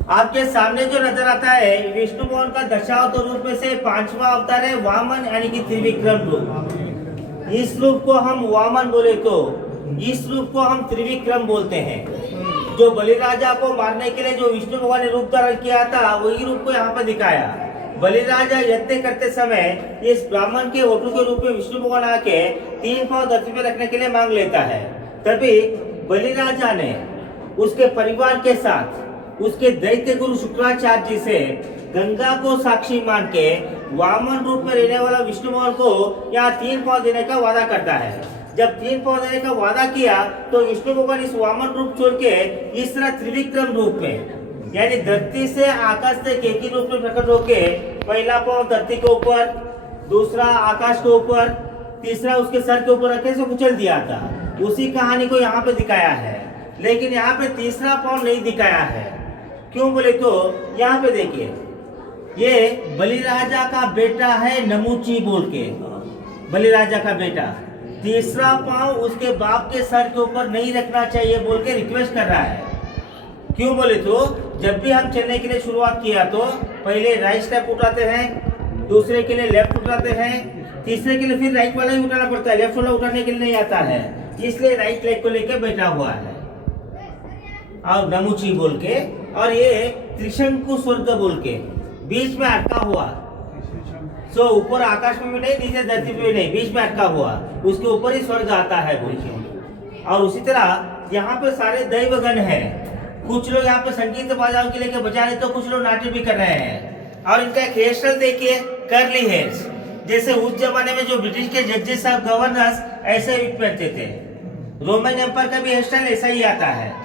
आपके सामने जो नजर आता है विष्णु भगवान का दशावतार रूप में से पांचवा अवतार है वामन यानी कि त्रिविक्रम रूप। इस रूप को हम वामन बोले तो इस रूप को हम त्रिविक्रम बोलते हैं। जो बलिराजा को मारने के लिए जो विष्णु भगवान ने रूप धारण किया था वही रूप को यहाँ पर दिखाया। बलिराजा यज्ञ करते समय इस ब्राह्मण के वटु के रूप में विष्णु भगवान आके 3 पांव धरती पे रखने के लिए मांग लेता है। तभी बलिराजा ने उसके परिवार के साथ उसके दैत्य गुरु शुक्राचार्य जी से गंगा को साक्षी मान के वामन रूप में रहने वाला विष्णु भगवान को यहाँ 3 पांव देने का वादा करता है। जब 3 पांव देने का वादा किया तो विष्णु भगवान इस वामन रूप छोड़ के इस तरह त्रिविक्रम रूप में यानी धरती से आकाश तक एक ही रूप में प्रकट होके पहला पांव धरती के ऊपर, दूसरा आकाश के ऊपर, तीसरा उसके सर के ऊपर रखे से कुचल दिया था। उसी कहानी को यहाँ पे दिखाया है, लेकिन यहाँ पे तीसरा पांव नहीं दिखाया है। क्यों बोले तो यहाँ पे देखिए, ये बलिराजा का बेटा है नमुची बोल के, बलिराजा का बेटा तीसरा पांव उसके बाप के सर के ऊपर नहीं रखना चाहिए बोल के रिक्वेस्ट कर रहा है। क्यों बोले तो जब भी हम चलने के लिए शुरुआत किया तो पहले राइट स्टेप उठाते हैं, दूसरे के लिए लेफ्ट उठाते हैं, तीसरे के लिए फिर राइट वाला ही उठाना पड़ता है, लेफ्ट वाला उठाने के लिए नहीं आता है, इसलिए राइट लेग को लेकर बैठा हुआ है और नमुची बोल के। और ये त्रिशंकु स्वर्ग बोल के बीच में अटका हुआ, सो ऊपर आकाश में भी नहीं, नीचे धरती पे भी नहीं, बीच में अटका हुआ, उसके ऊपर ही स्वर्ग आता है बोल के। और उसी तरह यहाँ पे सारे दैवगण है। कुछ लोग यहाँ पे संगीत बाजाओं के लेके बजा रहे तो कुछ लोग नाट्य भी कर रहे हैं। और इनका एक हेयर स्टाइल देखिए, कर्ली हेयर्स, जैसे उस जमाने में जो ब्रिटिश के जजेस साहब गवर्नर्स ऐसे विग पहनते थे। रोमन एम्पायर का भी हेयर स्टाइल ऐसा ही आता है।